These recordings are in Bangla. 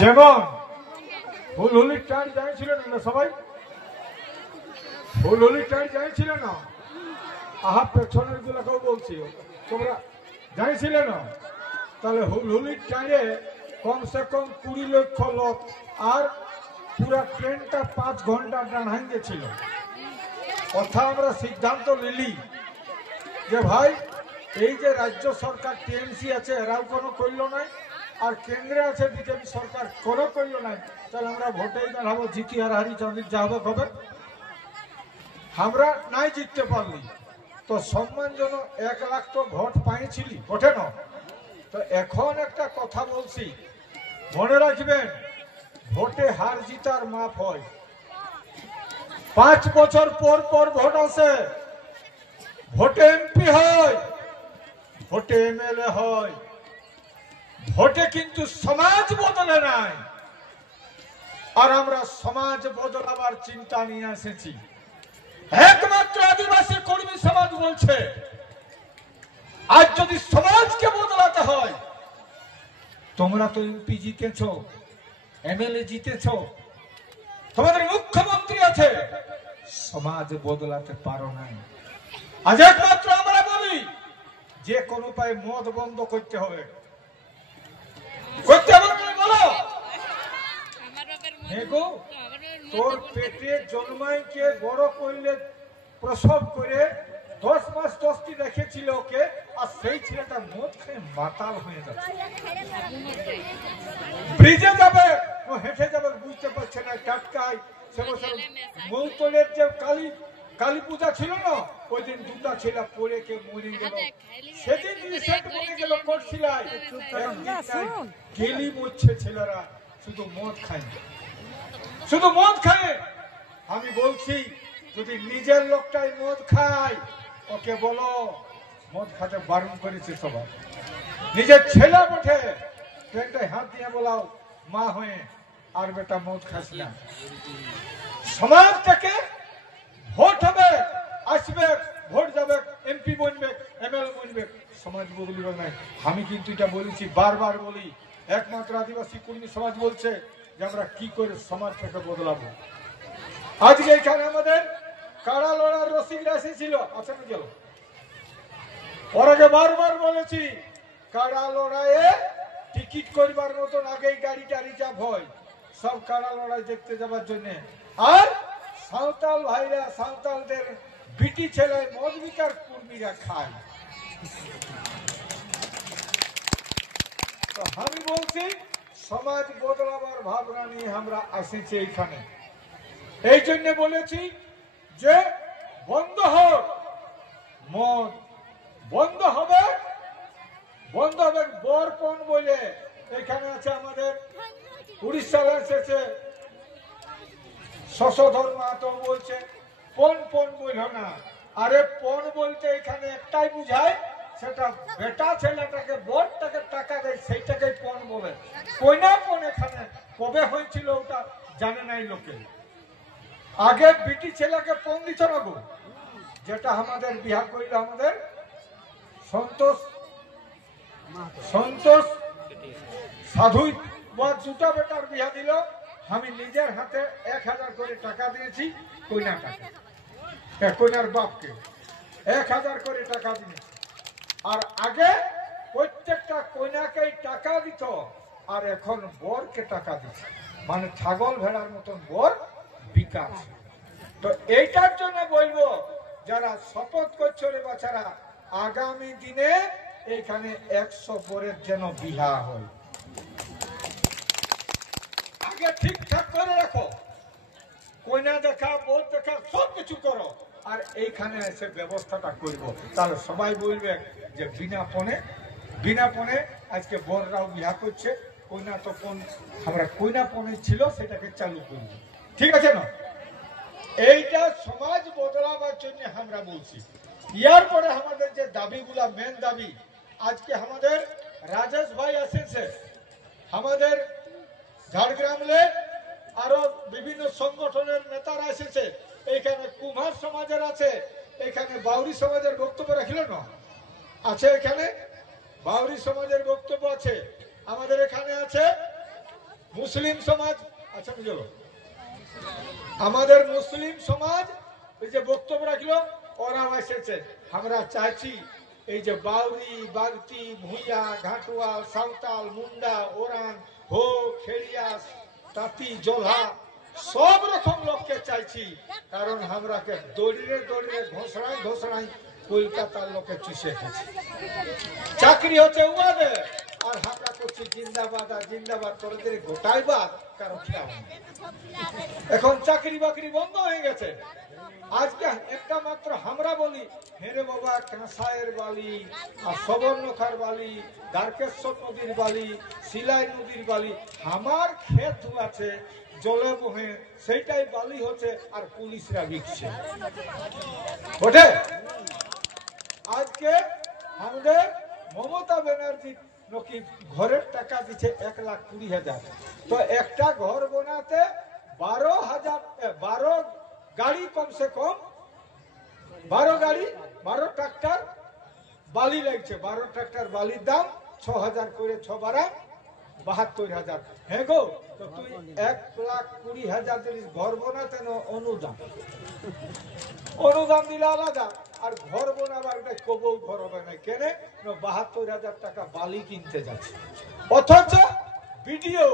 যেমন হুলহুলির টাইম যাইছিলেন না সবাই, হুলহুলির টাইম যাইছিল না, আহা পেছনের গুলাকেও বলছি তোমরা যাইছিলে না, তাহলে হুলহুলির টাইমে কমসে কম 20 লক্ষ লোক আর পুরা ট্রেনটা 5 ঘন্টা ডান গেছিল। কথা আমরা সিদ্ধান্ত নিলি যে ভাই এই যে রাজ্য সরকার টিএমসি আছে এরাও কোনো করল নাই, আর কেন্দ্রে আছে বিজেপি সরকার কোনো করল নাই, তাহলে আমরা ভোটেই দাঁড়াবো, জিতি আর হারি চাঁদির যা হবে হবে। আমরা নাই জিততে পারলি তো সম্মানজনক 1 লাখ তো ভোট পাইছিলি ভোটে না। তো এখন একটা কথা বলছি, মনে রাখবেন ভোটে হার জিতার মাপ হয়। 5 বছর পর পর ভোট আসে, ভোটে এমপি হয়, ভোটে এমএলএ হয়, ভোটে কিন্তু সমাজ বদলে নাই। আর আমরা সমাজ বদলাবার চিন্তা নিয়ে এসেছি। একমাত্র আদিবাসী কর্মী সমাজ বলছে আজ যদি সমাজকে বদলাতে হয়, তোমরা তো এমপি জিতেছ, এমএলএ জিতেছ, তোমাদের মুখ্যমন্ত্রী আছে, সমাজ বদলাতে পারো নাই। আজ একমাত্র আমরা বলি যে কোন উপায়ে মদ বন্ধ করতে হবে। করতে হবে বলো, তোর পেটে জন্মাইকে বড় করলে প্রসব করে 10 মাস 10টি রেখেছিল ওকে, আর সেই ছেলেটা মদ খেয়ে মাতাল হয়ে যাচ্ছে। ব্রিজে যাবে ও হেঁটে যাবে বুঝতে পারছে না, টাটকায় সে বছর মৌতলের যে কালী পূজা ছিল না, ওই দিন 2টা ছেলে পড়ে কে মরে গেল। সেদিন রিসেন্ট মরে গেল করছিলাই, গেলি মরছে ছেলেরা, শুধু মদ খায়, শুধু মদ খায়। আমি বলছি যদি নিজের লোকটাই মদ খায় ওকে বলো মদ খাতে বারণ করেছে সবাই। নিজের ছেলে বটে ট্রেনটায় হাত দিয়ে বলাও মা হয়ে আর বেটা মদ খাস না। সমাজ থেকে ভোট হবে, আসবে, ভোট যাবে, এমপি বনবে, এমএলএ বনবে, সমাজ বদলিবে নাই। আমি কিন্তু এটা বলেছি, বারবার বলি, একমাত্র আদিবাসী কর্মী সমাজ বলছে যে আমরা কি করে সমাজটাকে বদলাবো। আজকে এখানে আমাদের কাড়া লড়ার রসিকরা এসেছিল, আছে না গেল, ওর আগে বারবার বলেছি কাড়া লড়াইয়ে টিকিট করবার মতন আগেই গাড়িটা রিজার্ভ হয় সব কাড়া লড়াই দেখতে যাবার জন্য। আর সাঁওতাল ভাইরা সাঁওতালদের বিটি ছেলে মদ বিকার কর্মীরা খায়। তো আমি বলছি সমাজ বদলাবার ভাবনা নিয়ে আমরা আসেছি এইখানে। এই জন্য বলেছি যে বন্ধ হোক মদ, বন্ধ হবে, বন্ধ হবে বরপণ বলে এখানে আছে আমাদের উড়িষ্যার এসেছে শশধর মাহাতো বলছে পণ পণ বলল না। আরে পণ বলতে এখানে একটাই বুঝায়, সেটা বেটা ছেলেটাকে বরটাকে টাকা দেয় সেইটাকে পণ বলে। কইনা পণ এখানে কবে হয়েছিল ওটা জানে নাই লোকে। আগে বিটি ছেলেকে পণ দিত না গো, যেটা আমাদের বিয়া করিল আমাদের সন্তোষ সাধু 2টা বেটার বিয়া দিল। আমি নিজের হাতে 1000 করে টাকা দিয়েছি কইনা টাকা, কইনার বাপকে 1000 করে টাকা দিয়েছি। আর আগে প্রত্যেকটা কইনাকেই টাকা দিত, আর এখন বরকে টাকা দিচ্ছে, মানে ছাগল ভেড়ার মতন বর বিকাশ। তো এইটার জন্য বলবো যারা শপথ করছো রে বাচ্চারা, আগামী দিনে এখানে 100 বরের যেন বিহা হয়। আগে ঠিকঠাক করে রাখো, কইনা দেখা বর দেখা সব কিছু করো, আর এইখানে এসে ব্যবস্থাটা করবো, তাহলে সবাই বলবে যে বিনা পণে আজকে বররাও বিহা করছে। কইনা তো কোন আমরা কইনা পণে ছিল সেটাকে চালু করব, ঠিক আছে না? এইটা সমাজ বদলাবার জন্য আমরা বলছি। ইয়ার পরে আমাদের যে দাবিগুলা মেন দাবি, আজকে আমাদের রাজেশ ভাই এসেছে, আমাদের ঝাড়গ্রামে আরো বিভিন্ন সংগঠনের নেতারা এসেছে, এখানে কুমার সমাজের আছে, এখানে বাউরি সমাজের বক্তব্য রাখিল না আছে, এখানে বাউরি সমাজের বক্তব্য আছে, আমাদের এখানে আছে মুসলিম সমাজ, আচ্ছা চলো, আমাদের মুসলিম সমাজ এই যে বক্তব্য রাখলো, ওরাও এসেছে। আমরা চাইছি এই যে বাউরি, বাগতি, ভুইয়া, ঘাটুয়াল, সাঁওতাল, মুন্ডা, ওরাং, হো, খেড়িয়া, তাঁতি, জোলহা সব রকম লোককে চাইছি। কারণ আমরাকে দড়িয়ে দড়িয়ে ঘোষণায় ঘোষণায় কলকাতার লোকে চুষে খেয়েছি। চাকরি হচ্ছে উয়াদের, আর আমরা করছি জিন্দাবাদ আর জিন্দাবাদ করে দিয়ে গোটাই বাদ, কারণ খেয়াল নেই। এখন চাকরি বাকরি বন্ধ হয়ে গেছে। আজকে একটা মাত্র আমরা বলি, হেরে বাবা কাঁসাইয়ের বালি আর সবর্ণখার বালি, দ্বারকেশ্বর নদীর বালি, শিলাই নদীর বালি আমার ক্ষেত আছে, জলে বহে, সেইটাই বালি হচ্ছে আর পুলিশরা বিকছে। ওঠে আজকে আমাদের মমতা ব্যানার্জি নাকি ঘরের টাকা দিচ্ছে 1,20,000। তো একটা ঘর বানাতে 12 গাড়ি, কমসে কম 12 গাড়ি, 12 ট্রাক্টর বালি লাগছে। 12 ট্রাক্টর বালির দাম 6,000 করে, 6 বারা 72,000। হ্যাঁ গো, তো তুই 1,20,000 দিলিস ঘর বানাতে, অনুদান দিলে আলাদা, আর ঘর বানাবার কবৌ ঘর হবে না। কেন? 72,000 টাকা বালি কিনতে যাচ্ছে। অথচ ভিডিও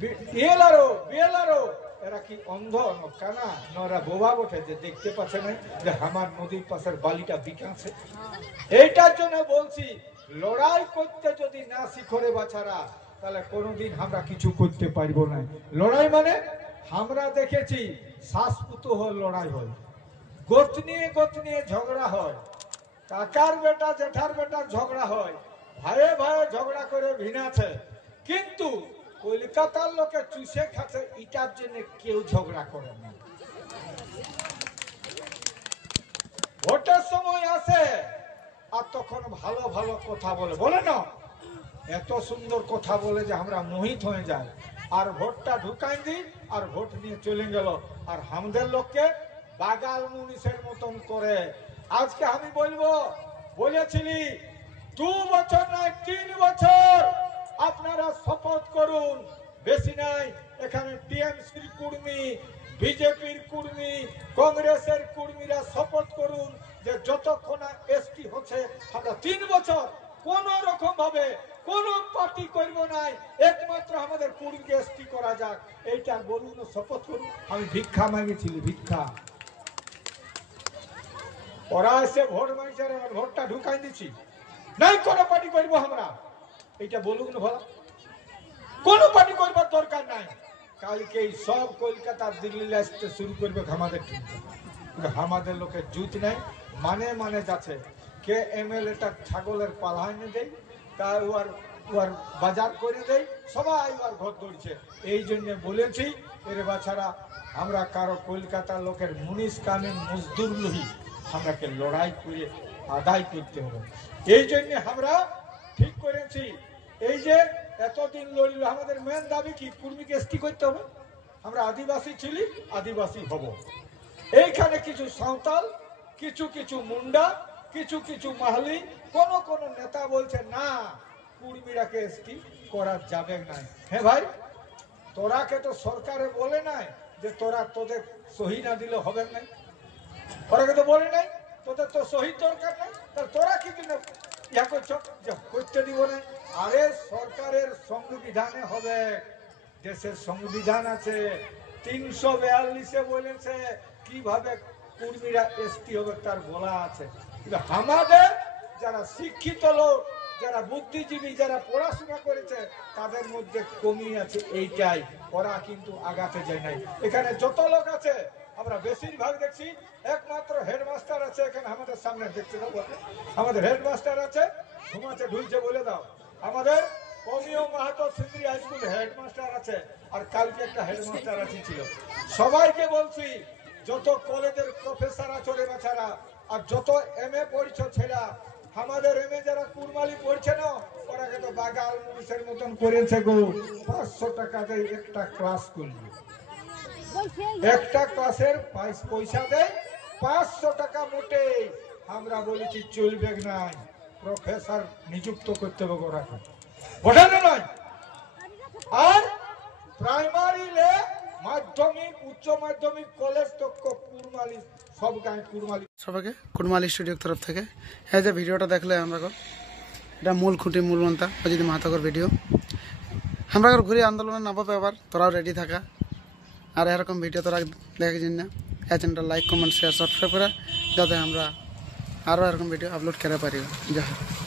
বিএলআরও এরা কি অন্ধ কানা নরা বোবা বটে যে দেখতে পাচ্ছে না যে আমার নদীর পাশের বালিটা বিকাছে? এইটার জন্য বলছি, লড়াই করতে যদি না শিখরে বাছারা, তাহলে কোনোদিন আমরা কিছু করতে পারবো না। লড়াই মানে আমরা দেখেছি শ্বাসপুত হয়ে লড়াই হয়, গোত নিয়ে ঝগড়া হয়, কাকার বেটা জেঠার বেটা ঝগড়া হয়, ভাইয়ে ভাইয়ে ঝগড়া করে ভিনাছে। কিন্তু কলকাতার লোকে চুষে খাচ্ছে, এটার জন্য কেউ ঝগড়া করে না। ভোটের সময় আসে আর তখন ভালো ভালো কথা বলে না, এত সুন্দর কথা বলে যে আমরা মোহিত হয়ে যাই। আর ভোটটা ঢুকাই দিই আর ভোট নিয়ে চলে গেল। আর আমাদের লোককে বাগাল মুনিশের মতন করে। আজকে আমি বলেছিলি 2 বছর নয় 3 বছর আপনারা শপথ করুন। বেশি নাই, এখানে টিএমসির কর্মী, বিজেপির কর্মী, কংগ্রেসের কর্মীরা শপথ করুন যে যতক্ষণ এসটি হচ্ছে আমরা 3 বছর কোন রকম ভাবে কোন পার্টি করব নাই, একমাত্র আমাদের কর্মীকে এসটি করা যাক, এইটা বলুন, শপথ করুন। আমি ভিক্ষা মাগিছিলি, ভিক্ষা। ওরা এসে ভোট মাগছে, ভোটটা ঢুকাই দিচ্ছি, নাই কোন পার্টি করবো আমরা, এইটা বলুন ভালো। কোন পার্টি করবার দরকার নাই। কালকে সব কলকাতা দিল্লি আসতে শুরু করবে আমাদের, আমাদের লোকের জুত নাই, মানে যাচ্ছে। কে এমএলএটা ছাগলের পালা এনে দেয়, তা ওর বাজার করে দেয়, সবাই ওর ঘর দৌড়ছে। এই জন্য বলেছি এর বাছারা আমরা কারো কলকাতার লোকের মুনিশ কামিন মজদুর লহি, আমরাকে লড়াই করে আদায় করতে হবে। এই জন্য আমরা ঠিক করেছি, এই যে এতদিন লড়িল, আমাদের মেন দাবি কি? কর্মীকে এসটি করতে হবে। আমরা আদিবাসী ছিলি, আদিবাসী হব। এইখানে কিছু সাঁওতাল, কিছু মুন্ডা, কিছু মাহালি, কোন নেতা বলছে না কর্মীরাকে এসটি করা যাবে না। হ্যাঁ ভাই, তোরাকে তো সরকারে বলে নাই যে তোদের সহি না দিলে হবে না, ওরাকে তো বলে নাই তোদের তো সহি দরকার নাই, তাহলে তোরা কি দিনে ইয়া করছো যে করতে দিব না? আরে সরকারের সংবিধানে হবে, দেশের সংবিধান আছে, 342-এ বলেছে কিভাবে কর্মীরা এসটি হবে, তার বলা আছে। কিন্তু আমাদের যারা শিক্ষিত লোক, যারা বুদ্ধিজীবী, যারা পড়াশোনা করেছে, তাদের মধ্যে কমি আছে এইটাই, ওরা কিন্তু আগাতে যায় নাই। এখানে যত লোক আছে আমরা বেশিরভাগ দেখছি একমাত্র হেডমাস্টার আছে এখানে আমাদের সামনে, দেখতে দাও, আমাদের হেডমাস্টার আছে, ঘুমাচ্ছে ঢুলছে বলে দাও। আমাদের কমিও Mahato Sindri high school headmaster আছে, আর কালকে একটা হেডমাস্টার আছে ছিল। সবাইকে বলছি, যত কলেজের প্রফেসর আছে বাচ্চারা, আর যত এমএ পড়ছে ছেলা, আমাদের এমএ যারা কুরমালি পড়ছে না, ওরা তো বাগাল মুনিশের মতন করেছে গো। 500 টাকা দেয় একটা ক্লাস করলে, একটা ক্লাসের পয়সা দেয় 500 টাকা মোটে। আমরা বলেছি চলবে নাই, প্রফেসর নিযুক্ত করতে হবে ওরা, বোঝানো নয়। আর প্রাইমারি লে মাধ্যমিক উচ্চ মাধ্যমিক কলেজ তক কুরমালি সব গায়ে কুরমালি সবাইকে কুরমালি স্টুডিওর তরফ থেকে এই যে ভিডিওটা দেখলে আমরা এটা মূল খুঁটি মূল মন্তা অজিত মাহাতকর ভিডিও আমরা ঘুরে আন্দোলনে নামবে আবার তোরাও রেডি থাকা আর এরকম ভিডিও তোরা দেখে জিন না এই চ্যানেলটা লাইক কমেন্ট শেয়ার সাবস্ক্রাইব করে যাতে আমরা আরও এরকম ভিডিও আপলোড করে পারি। জয় হিন্দ।